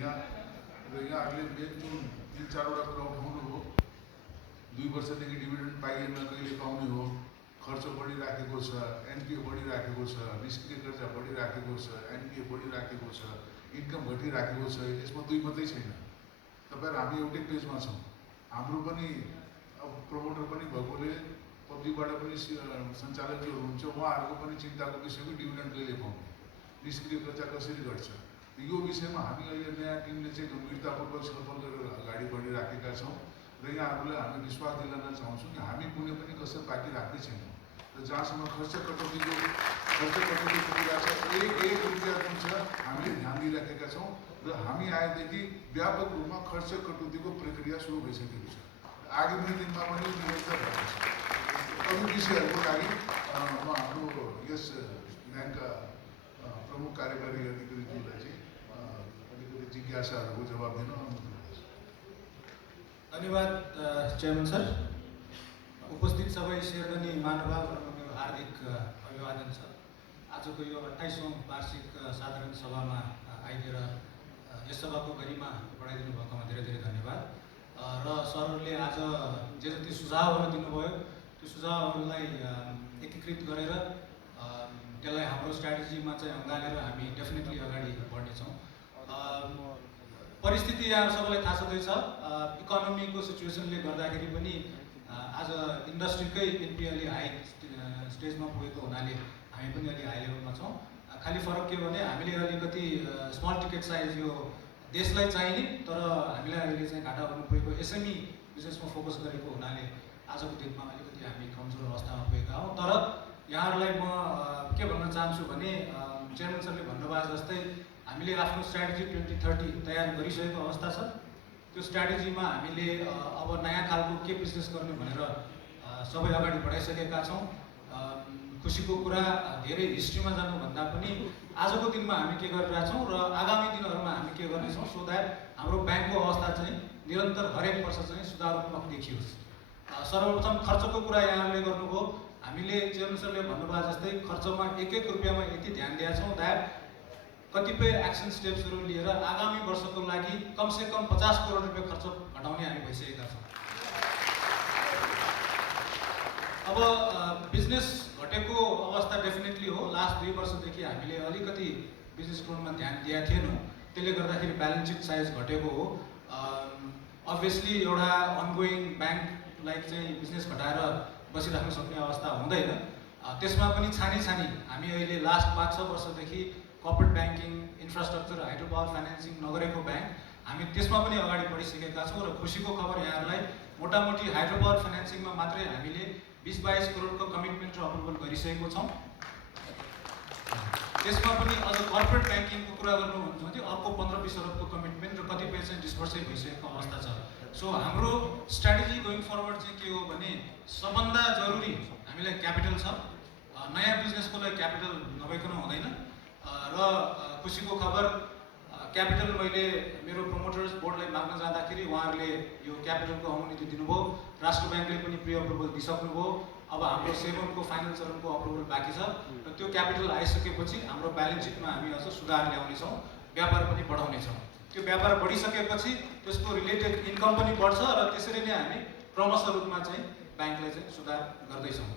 यहाँ र यहाँहरूले मेन जुन 3-4वटा कुरा उठाउनु हो, 2 वर्षदेखि डिभिडेन्ड पाइएन, कहिले पाउने हो, खर्च बढिराखेको छ, एनपिए बढिराखेको छ, निष्क्रिय कर्जा बढिराखेको छ, एनपिए बढिराखेको छ, इन्कम घटिराखेको छ। यसमा 2 मात्रै छैन। तपाईहरु हामी एउटै पेजमा छौँ। हाम्रो पनि अब प्रमोटर पनि भएकोले पब्लिकबाट पनि सञ्चालक जो हुनुहुन्छ उहाँहरूको पनि चिन्ताको विषय हो डिभिडेन्ड कहिले पाउने, निष्क्रिय कर्जा कसरी घट्छ। यो विषयमा हामी अहिले नयाँ टिमले चाहिँ गम्भीरतापूर्वक छलफल गरेर अगाडि बढिराखेका छौँ र यहाँहरूलाई हामी विश्वास दिलाउन चाहन्छौँ कि हामी कुनै पनि कसर बाँकी राख्ने छैनौँ र जहाँसम्म खर्च कटौतीको कुरा छ, एक रुपियाँ जुन छ हामीले ध्यान दिइराखेका छौँ र हामी आएदेखि व्यापक रूपमा खर्च कटौतीको प्रक्रिया सुरु भइसकेको छ। आगामी दिनमा पनि निरन्तर रहनेछ। अरू विषयहरूको लागि म हाम्रो यस ब्याङ्कका प्रमुख कार्यकारी अधिकारीज्यूलाई चाहिँ अलिकति जिज्ञासाहरूको जवाब दिन अनुरोध गर्दछु। धन्यवाद चेयरमैन सर। उपस्थित सबै शेरगनी महानुभावहरूको मेरो हार्दिक अभिवादन छ। आजको यो 28औं वार्षिक साधारण सभामा आइदिएर यस सभाको गरिमा बढाइदिनु भएकोमा धेरै धेरै धन्यवाद। र सरहरूले आज जे जति सुझावहरू दिनुभयो त्यो सुझावहरूलाई एकीकृत गरेर त्यसलाई हाम्रो स्ट्राटेजीमा चाहिँ अँगालेर हामी डेफिनेटली अगाडि बढ्नेछौँ। परिस्थिति यहाँ सबैलाई थाहा छँदैछ। इकोनोमीको सिचुएसनले गर्दाखेरि पनि आज इन्डस्ट्रीकै एनपिए अलि हाई स्टेजमा पुगेको हुनाले हामी पनि अलि हाई लेभलमा छौँ। खालि फरक के भने हामीले अलिकति स्मल टिकट साइज यो देशलाई चाहिने तर हामीलाई अहिले चाहिँ घाटा गर्नु पुगेको एसएमई बिजनेसमा फोकस गरेको हुनाले आजको दिनमा अलिकति हामी कमजोर अवस्थामा पुगेका हौँ। तर यहाँहरूलाई म के भन्न चाहन्छु भने चेयरमैन सरले भन्नुभयो जस्तै हामीले आफ्नो स्ट्राटेजी 2030 तयार गरिसकेको अवस्था छ। त्यो स्ट्राटेजीमा हामीले अब नयाँ खालको के बिजनेस गर्ने भनेर सबै अगाडि बढाइसकेका छौँ। खुसीको कुरा धेरै हिस्ट्रीमा जानुभन्दा पनि आजको दिनमा हामी के गरिरहेका छौँ र आगामी दिनहरूमा हामी के गर्नेछौँ सो द्याट हाम्रो ब्याङ्कको अवस्था चाहिँ निरन्तर हरेक वर्ष चाहिँ सुधारात्मक देखियोस्। सर्वप्रथम खर्चको कुरा यहाँहरूले गर्नुभयो। हामीले चेयरमैन सरले भन्नुभयो जस्तै खर्चमा एक रुपियाँमा यति ध्यान दिएका छौँ द्याट कतिपय एक्सन स्टेप्सहरू लिएर आगामी वर्षको लागि कमसेकम 50 करोड रुपियाँ खर्च घटाउने हामी भइसकेका छौँ। अब बिजनेस घटेको अवस्था डेफिनेटली हो। लास्ट 2 वर्षदेखि हामीले अलिकति बिजनेस ग्रोथमा ध्यान दिएका थिएनौँ। त्यसले गर्दाखेरि ब्यालेन्स सिट साइज घटेको हो। अभियसली एउटा अनगोइङ ब्याङ्कलाई चाहिँ बिजनेस घटाएर बसिराख्न सक्ने अवस्था हुँदैन। त्यसमा पनि छानी हामी अहिले लास्ट 5-6 वर्षदेखि corporate banking, infrastructure, hydro power financing नगरेको ब्याङ्क हामी त्यसमा पनि अगाडि बढिसकेका छौँ। र खुसीको खबर यहाँहरूलाई मोटामोटी हाइड्रो पावर फाइनेन्सिङमा मात्रै हामीले 20-22 करोडको कमिटमेन्ट र अप्रुभल गरिसकेको छौँ। त्यसमा पनि अझ कर्पोरेट ब्याङ्किङको कुरा गर्नुहुन्छ भने अर्को 15-20 अरबको कमिटमेन्ट र कतिपय चाहिँ डिस्पर्सै भइसकेको अवस्था छ। सो हाम्रो स्ट्राटेजी गोइङ फरवर्ड चाहिँ के हो भने सबभन्दा जरुरी हामीलाई क्यापिटल छ। नयाँ बिजनेसको लागि क्यापिटल नभइकन हुँदैन। र खुसीको खबर क्यापिटल मैले मेरो प्रमोटर्स बोर्डलाई माग्न जाँदाखेरि उहाँहरूले यो क्यापिटलको अनुमति दिनुभयो। राष्ट्र ब्याङ्कले पनि प्री अप्रुभल दिइसक्नुभयो। अब हाम्रो सेभनको फाइनल चरणको अप्रुभल बाँकी छ र त्यो क्यापिटल आइसकेपछि हाम्रो ब्यालेन्स सिटमा हामी अझ सुधार ल्याउनेछौँ, व्यापार पनि बढाउनेछौँ। त्यो व्यापार बढिसकेपछि त्यसको रिलेटेड इन्कम पनि बढ्छ र त्यसरी नै हामी क्रमशः रूपमा चाहिँ ब्याङ्कलाई चाहिँ सुधार गर्दैछौँ।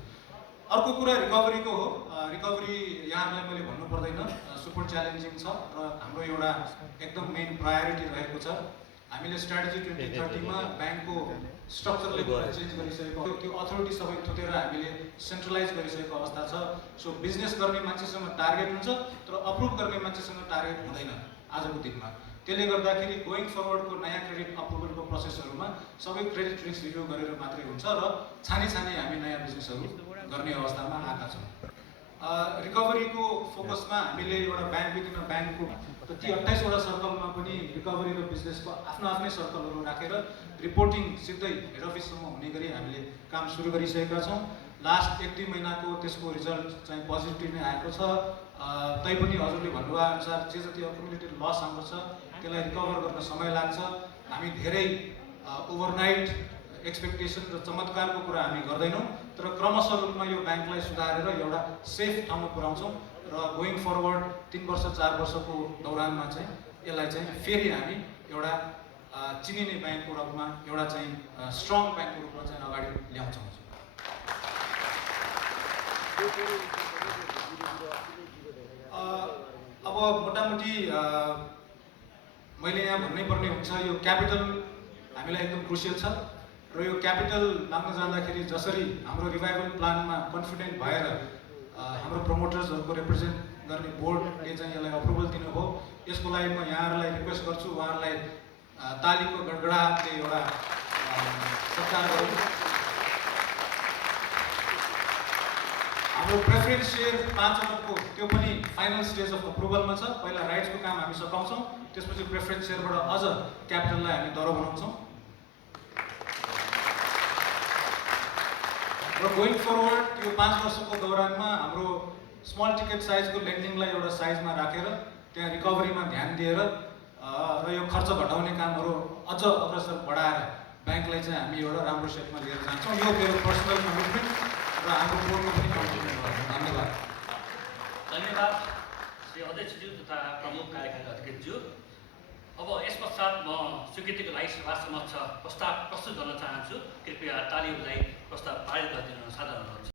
अर्को कुरा रिकभरीको हो। रिकभरी यहाँहरूलाई मैले भन्नु पर्दैन, सुपर च्यालेन्जिङ छ र हाम्रो एउटा एकदम मेन प्रायोरिटी रहेको छ। हामीले स्ट्राटेजी 2030 मा ब्याङ्कको स्ट्रक्चरले चेन्ज गरिसकेको, त्यो अथोरिटी सबै थुतेर हामीले सेन्ट्रलाइज गरिसकेको अवस्था छ। सो बिजनेस गर्ने मान्छेसँग टार्गेट हुन्छ तर अप्रुभ गर्ने मान्छेसँग टार्गेट हुँदैन आजको दिनमा। त्यसले गर्दाखेरि गोइङ फरवर्डको नयाँ क्रेडिट अप्रुभलको प्रोसेसहरूमा सबै क्रेडिट रिस्क रिभ्यू गरेर मात्रै हुन्छ र छानी हामी नयाँ बिजनेसहरू गर्ने अवस्थामा आएका छौँ। रिकभरीको फोकसमा हामीले एउटा ब्याङ्क विदिन ब्याङ्कको ती 28वटा सर्कलमा पनि रिकभरी र बिजनेसको आफ्नै सर्कलहरू राखेर रिपोर्टिङ सिधै हेड अफिससम्म हुने गरी हामीले काम सुरु गरिसकेका छौँ। लास्ट 1-2 महिनाको त्यसको रिजल्ट चाहिँ पोजिटिभ नै आएको छ। तैपनि हजुरले भन्नुभयो अनुसार जे जति अकुमुलेटेड लस हाम्रो छ त्यसलाई रिकभर गर्न समय लाग्छ। हामी धेरै ओभरनाइट एक्सपेक्टेसन र चमत्कारको कुरा हामी गर्दैनौँ तर क्रमशः रूपमा यो ब्याङ्कलाई सुधारेर एउटा सेफ ठाउँमा पुर्याउँछौँ र गोइङ फरवर्ड 3 वर्ष 4 वर्षको दौरानमा चाहिँ यसलाई चाहिँ फेरि हामी एउटा चिनिने ब्याङ्कको रूपमा एउटा चाहिँ स्ट्रङ ब्याङ्कको रूपमा चाहिँ अगाडि ल्याउँछौँ। अब मोटामोटी मैले यहाँ भन्नै पर्ने हुन्छ, यो क्यापिटल हामीलाई एकदम क्रुसियल छ र यो क्यापिटल माग्न जाँदाखेरि जसरी हाम्रो रिभाइभल प्लानमा कन्फिडेन्ट भएर हाम्रो प्रमोटर्सहरूको रिप्रेजेन्ट गर्ने बोर्डले चाहिँ यसलाई अप्रुभल दिनुभयो, यसको लागि म यहाँहरूलाई रिक्वेस्ट गर्छु उहाँहरूलाई तालीको गडगडाटले एउटा सत्कार गरौँ। हाम्रो प्रेफरेन्स सेयर 5 अरबको त्यो पनि फाइनल स्टेज अफ अप्रुभलमा छ। पहिला राइट्सको काम हामी सकाउँछौँ, त्यसपछि प्रेफरेन्स सेयरबाट अझ क्यापिटललाई हामी दरो बनाउँछौँ र गोइङ फरवर्ड यो 5 वर्षको दौरानमा हाम्रो स्मल टिकट साइजको लेन्डिङलाई एउटा साइजमा राखेर त्यहाँ रिकभरीमा ध्यान दिएर र यो खर्च घटाउने कामहरू अझ अग्रसर बढाएर ब्याङ्कलाई चाहिँ हामी एउटा राम्रो सेटमा लिएर जान्छौँ। यो मेरो पर्सनल कमिटमेन्ट र हाम्रो बोर्डको पनि कमिटमेन्ट हो। धन्यवाद। धन्यवाद श्री अध्यक्षज्यू तथा प्रमुख कार्यकारी अधिकृतज्यू। अब यस पश्चात म स्वीकृतिको लागि सभा समक्ष प्रस्ताव प्रस्तुत गर्न चाहन्छु। कृपया ताली बजाई प्रस्ताव पारित गरिदिन साधारण अनुरोध।